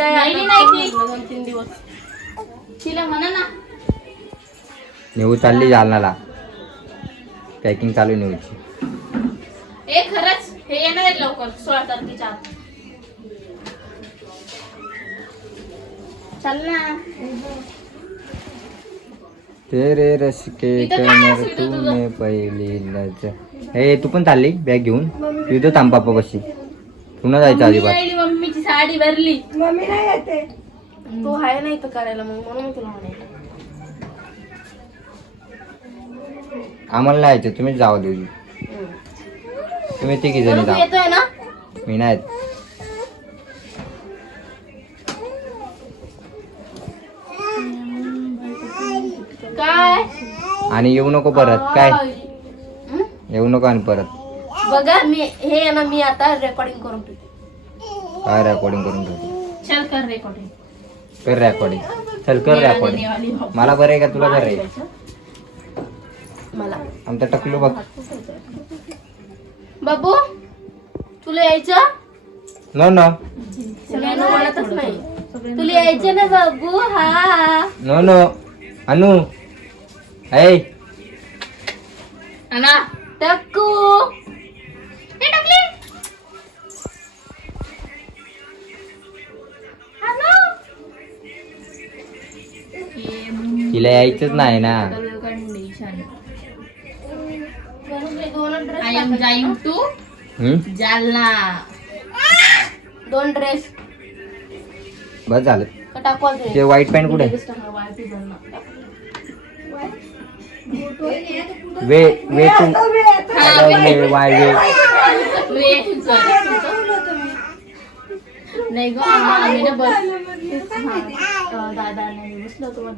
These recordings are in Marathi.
नाही नाही 2-3 दिवस तिला म्हणा ना. नेऊ चालली जालनाला. पॅकिंग चालू नेऊची. हे खरंच हे येणार आहे लवकर 16 तारखेच्या आत. चल ना. तेरे रस के कमर तूने पहिली नजर. हे तू पण चालली बॅग घेऊन. तू इथं थांब पापा बशी. पुन्हा जायचं अजिबात. मम्मीची साडी भरली. मम्मी नाही येते. तू आहे नाही तर करायला मग म्हणून मी तुला म्हणाले. आम्हाला नाही यायचं तुम्ही जावा देऊ. तुम्ही तिघी जणी जा. येतोय ना. मी नाही. काय आणि येऊ नको परत. काय येऊ नको आणि परत. बघा मी हे आहे ना मी आता रेकॉर्डिंग करून ठेवते. काय रेकॉर्डिंग करून ठेवते. चल कर रेकॉर्डिंग. कर रेकॉर्डिंग. चल कर रेकॉर्डिंग. मला बरं आहे का तुला बरं आहे. मला आमचा टकलू बघ. बाबू तुला यायचं. नो नो सगळ्यांना म्हणतच नाही. तुला यायचं ना बाबू. हा नो नो अनु ऐ ना टक्कू हे टाकली. तिला यायचंच नाही ना. I am going to Jalna. 2 dress बस झालं. टाकू. ते व्हाईट पॅन्ट कुठे. वे वे तू वाय वे. नाही ग आम्ही ना बस दादा नाही बसलो होतो. मग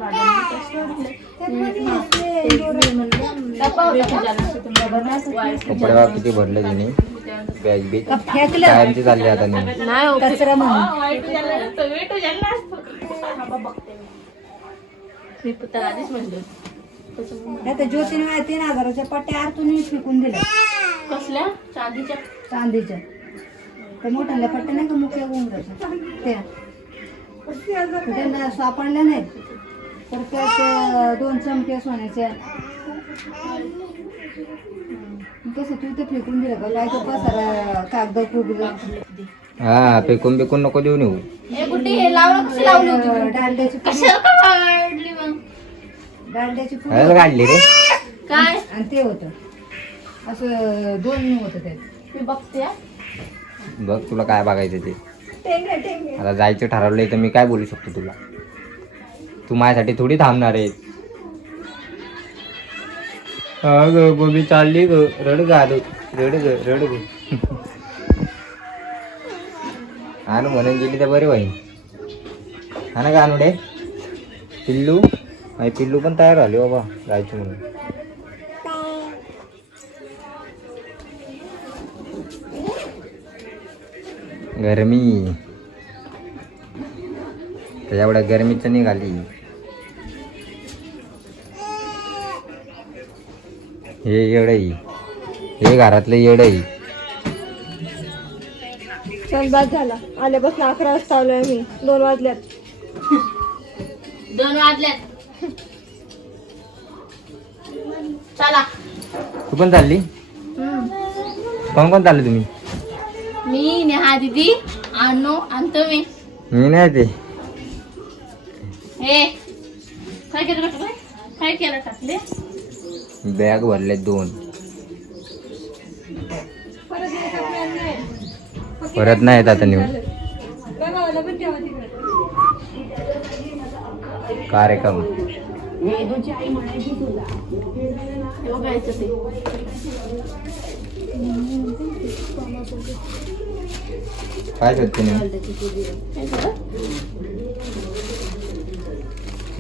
कपडे बा किती भरले तिने. बॅग बी कायमची चालली आता नाही. आधीच म्हणलं ज्योतीने 3,000च्या पट्ट्या आरतून फेकून दिल्या. कसल्या चांदीच्या. चांदीच्या त्या मोठ्या पट्ट्या नाही का मुख्य उंगराच्या त्या त्यांना सापडल्या नाहीत. तर त्यात 2 चमके सोन्याच्या. कसं तू इथं फेकून दिलं का काय. तो पसारा कागद कुगद. हा फेकून बिकून नको देऊ नेऊ. हे कुठे हे लावलं कसं लावली होती. डालड्याची कशाला काढली मग. डालड्याची हळद काढली रे. काय आणि ते होतं असं 2 होतं त्यात. मी बघते. बघ तुला काय बघायचं ते. आता जायचं ठरवलंय तर मी काय बोलू शकतो तुला. तू माझ्यासाठी थोडी थांबणार आहे. हा ग बबी चालली ग. रड ग रड ग रड ग. आणि म्हणून गेली तर बरे होईल. हा ना का अनुडे. पिल्लू माझी पिल्लू पण तयार झाली बाबा जायचं म्हणून. गरमी त्याच्या एवढ्या गरमीच निघाली. हे येडई. हे घरातलं येडई. चल बाद झाला. आल्यापासून 11 वाजता आलोय मी. 2 वाजल्यात. 2 वाजल्यात. चला. तू पण चालली. कोण कोण चालले तुम्ही. मी नेहा दीदी अनु आणि तुम्ही. मी नाही ते. हे काय केलं टाकले. काय केलं टाकले. बॅग भरले 2. परत नाही येत आता नेऊन. कार्यक्रम काय शोधते नेऊन.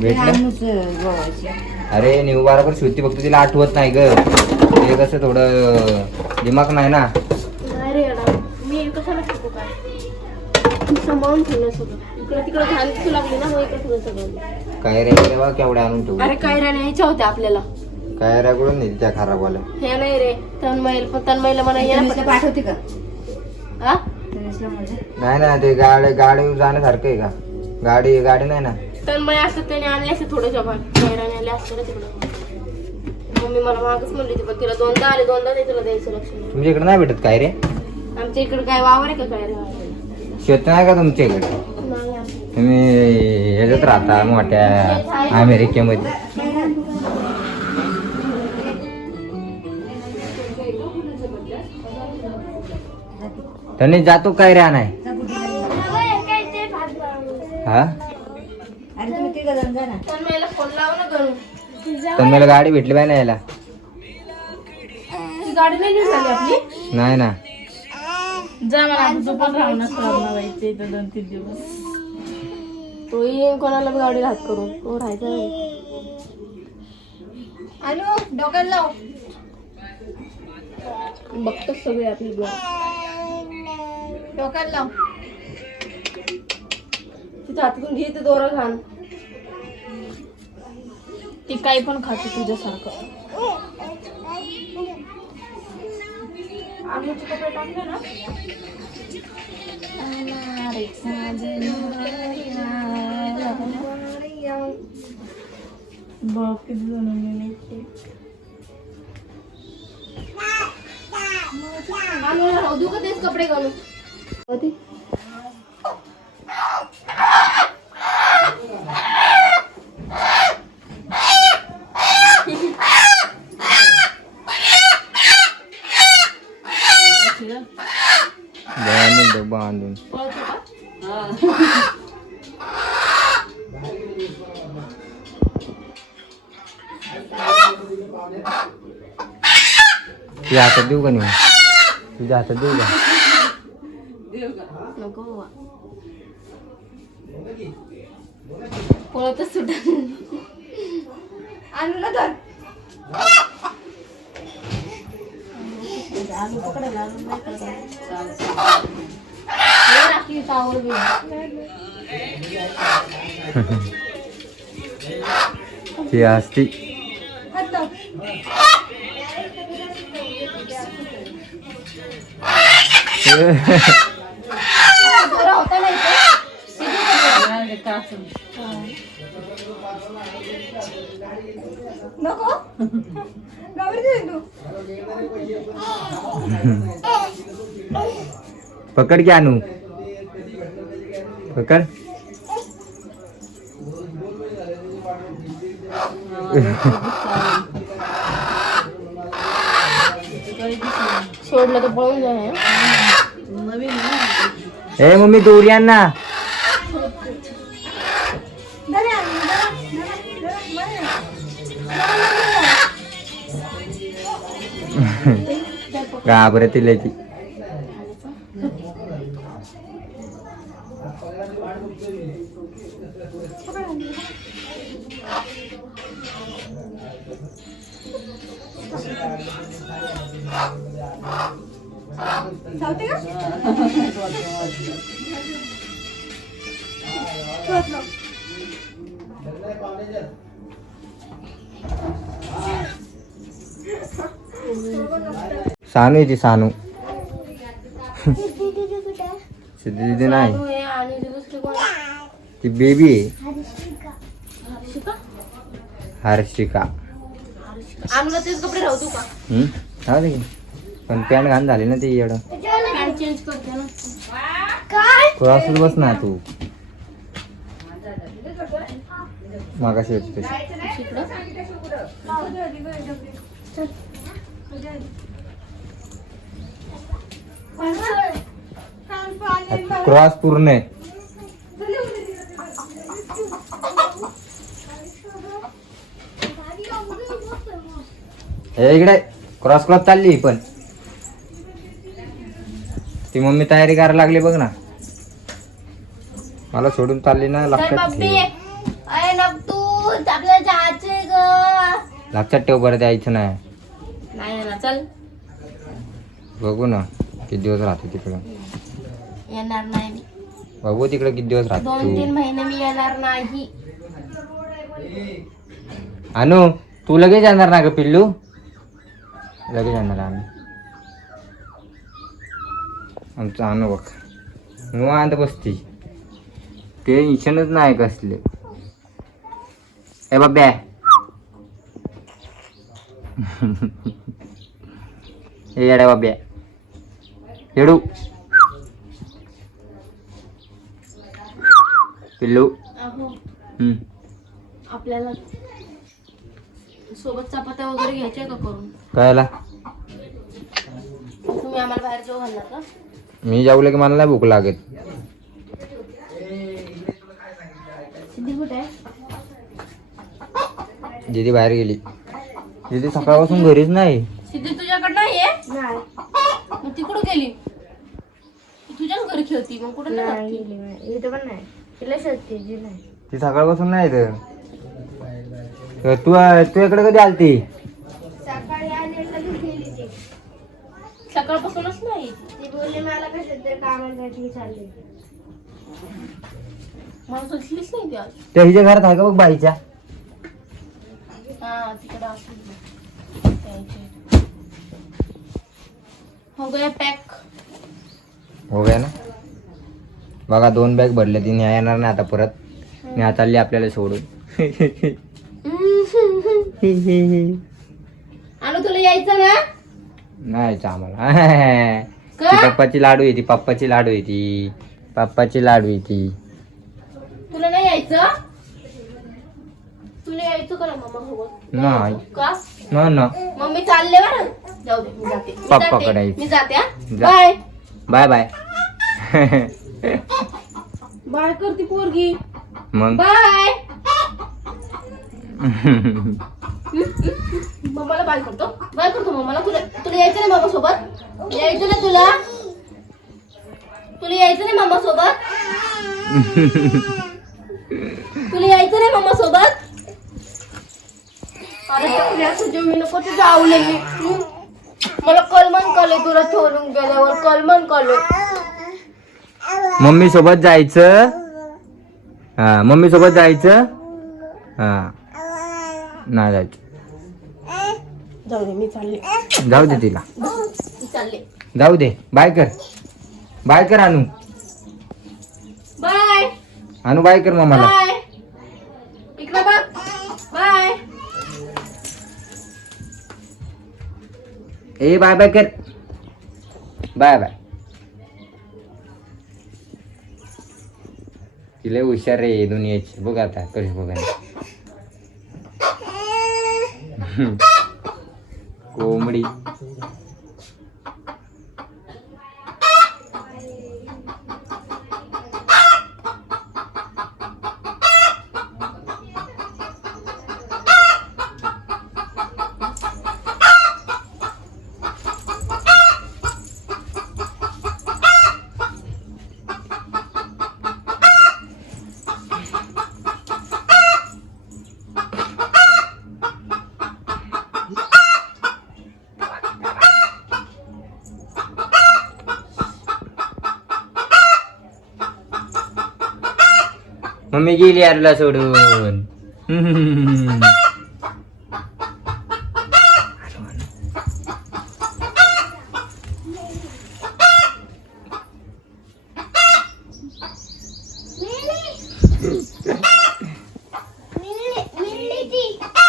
भेटलं. अरे न्यू बरोबर शोधते फक्त तिला आठवत नाही ग. ते कसं थोडं दिमाग नाही ना. अरे मी कशाला शिकू काय. सांभाळून ठेवलं सगळं. इकडे तिकडे घालू लागली ना. मग इकडे ठेवलं सगळं. काय रे तेव्हा केवढ्या आणून ठेवू. अरे काय न्यायच्या होत्या आपल्याला. काय रे नाही त्या खराब वाल्या. हे नाही रे तन्मयला. पण तन्मयला म्हणा पाठवते का. हा नसल्यामुळे. नाही ना ते गाडी जाण्यासारखं आहे का? गाडी नाही ना. तर मग असं त्याने आणले असते थोडं जबान बाहेर आले असते ना तिकडं. मम्मी मला मागच म्हणली होती पण तिला दोनदा आले, दोनदा नाही तुला द्यायचं लक्ष नाही. तुमच्या इकडे नाही भेटत काय रे? आमच्या इकडे काय वावर आहे का काय रे? शेत नाही का तुमच्या इकडे? नाही आमच्या. तुम्ही ह्याच्यात राहता मोठ्या अमेरिकेमध्ये. त्यांनी जातो काय रे आणाय? जा बुद्धीला. हा अरे तुम्ही तिघं जण जा ना. पण मला फोन लाव ना करू. तर मला गाडी भेटली पाहिजे ना यायला. ती गाडी नाही घेऊन आली आपली. नाही ना. जा मला तू पण राहू नका इथं 2-3 दिवस. तो येईन कोणाला गाडी हात करून तो राहायचा नाही. आलो डोक्याला लाव. बघतो सगळे आपली घर. डोक्याला लाव. तिच्या हातातून घे ते दोरा घाण. ती काही पण खाते तुझ्यासारखं. आम्ही कपडे टाकले ना. बघ किती जण राहू देऊ का तेच कपडे घालू. बांधून तुझ्या हातात देऊ का नाही? तुझ्या हातात देऊ का? नको बाबा. पळतच सुटा. आणू ना तर. आलू पकडायला राखी टावर ती असती. हात लाव. बरं होता नाही नको घाबरते तू. पकड की आणू. पकड. सोडलं तर पळून जाय. ए मम्मी दोरी आण ना. घाबरतील ती. चालते का? सानू आहे ती सानू. सिद्धी दिदी नाही आणि दुसरी कोण? ती बेबी आहे. हर्षिका. हर्षिका. आणलं तेच कपडे राहू तू का? राहू दे की. पण पॅन्ट घाण झाली ना ती एवढं. पॅन्ट चेंज करते ना. क्रॉसच बस ना तू. मागाशी होती तशी. क्रॉस पूर्ण आहे. हे इकडे क्रॉस चालली पण ती मम्मी तयारी करायला लागली बघ ना. मला सोडून चालली ना. लक्षात ठेव. लक्षात ठेव बरं द्यायचं नाही. नाही ना चल. बघू ना किती दिवस राहतो तिकडं. येणार नाही मी. बघू तिकडे किती दिवस राहतो. 2-3 महिने मी येणार नाही. अनु तू लगेच येणार ना ग पिल्लू. लगेच येणार आम्ही. आमचं अनु बघ निवांत बसती, टेन्शनच नाही कसले. ए बाब्या ए येड्या बाब्या येडू पिल्लू. अहो हम्म. आपल्याला सोबत चपात्या वगैरे घ्यायच्या का करून? कळला? तुम्ही आम्हाला बाहेर जाऊ घालणार का? मी जेवलं की मला नाही भूक लागत. सिद्धी कुठे आहे? दीदी बाहेर गेली. दीदी सकाळपासून घरीच नाही. सिद्धी तुझ्याकडे नाहीये? नाही मग ती कुठं गेली? ती तुझ्याच घरी खेळती, मग कुठं नाही नाही जात ती? गेली नाही. इथं पण नाही, तिला शोधते जी नाही. ती सकाळपासून नाही तर तू इकडे कधी आलती? सकाळी आली लगेच गेली ती. सकाळपासूनच नाही. ती बोलली मला कसं तरी कामासाठी चालली. मला सुचलीच नाही ती आज. त्या हिच्या घरात आहे का बघ बाईच्या? हा तिकडे असेल. हो गया पॅक. हो गया ना. बघा 2 बॅग भरले, ती न्याय येणार नाही आता परत. मी आता चालली आपल्याला सोडून. आणि तुला यायचं ना? नाही आम्हाला. ती पप्पाची लाडू येते, पप्पाची लाडू येते, पप्पाची लाडू येते. तुला नाही यायचं? तुला यायचं का ना मम्मा सोबत? नाही का? ना ना. मग मी चालले बरं. जाऊ दे, मी जाते. मी पप्पाकडे जाते. यायचं. मी जाते हा. जा. Bye bye bye. बाय करती पोरगी. मग बाय. मम्माला बाय करतो. बाय करतो मम्माला. तुला तुला यायचं ना मामा सोबत? यायचं ना तुला? तुला यायचं नाही मामा सोबत? तुला यायचं नाही मामा सोबत? अरे तुझ्या तुझ्या मी नको तुझ्या आवलेली. मला कलमन कले तुला ठेवून गेल्यावर कलमन कले. मम्मी सोबत जायचं. हा मम्मी सोबत जायचं. हा नाही जायचं. जाऊ दे, मी चालले. जाऊ दे तिला. मी चालले. जाऊ दे. बाय कर. बाय कर अनु. बाय अनु बाय कर मम्माला. बाय. इकडे बघ. बाय. ए बाय बाय कर. Bye bye. तिला हुशार रे दुनियाची. बघ आता कशी बघा. कोंबडी. मम्मी गेली यारला सोडून.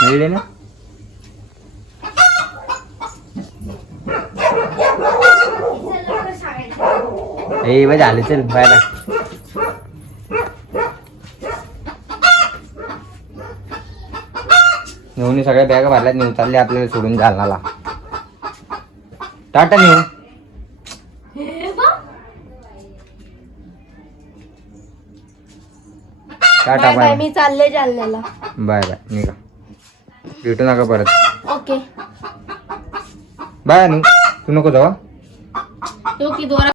मिळले ना. ए बा झालं चल बाय बाय. नेऊन सगळ्या बॅगा भरल्यात. नेऊ चालले आपल्याला सोडून जालनाला. टाटा नेऊ. Tata bye bye. बाय. मी चालले जालन्याला. Bye bye. निघा. भेटू नका परत. ओके. बाय अनु. तू नको जावा. तो की दोरा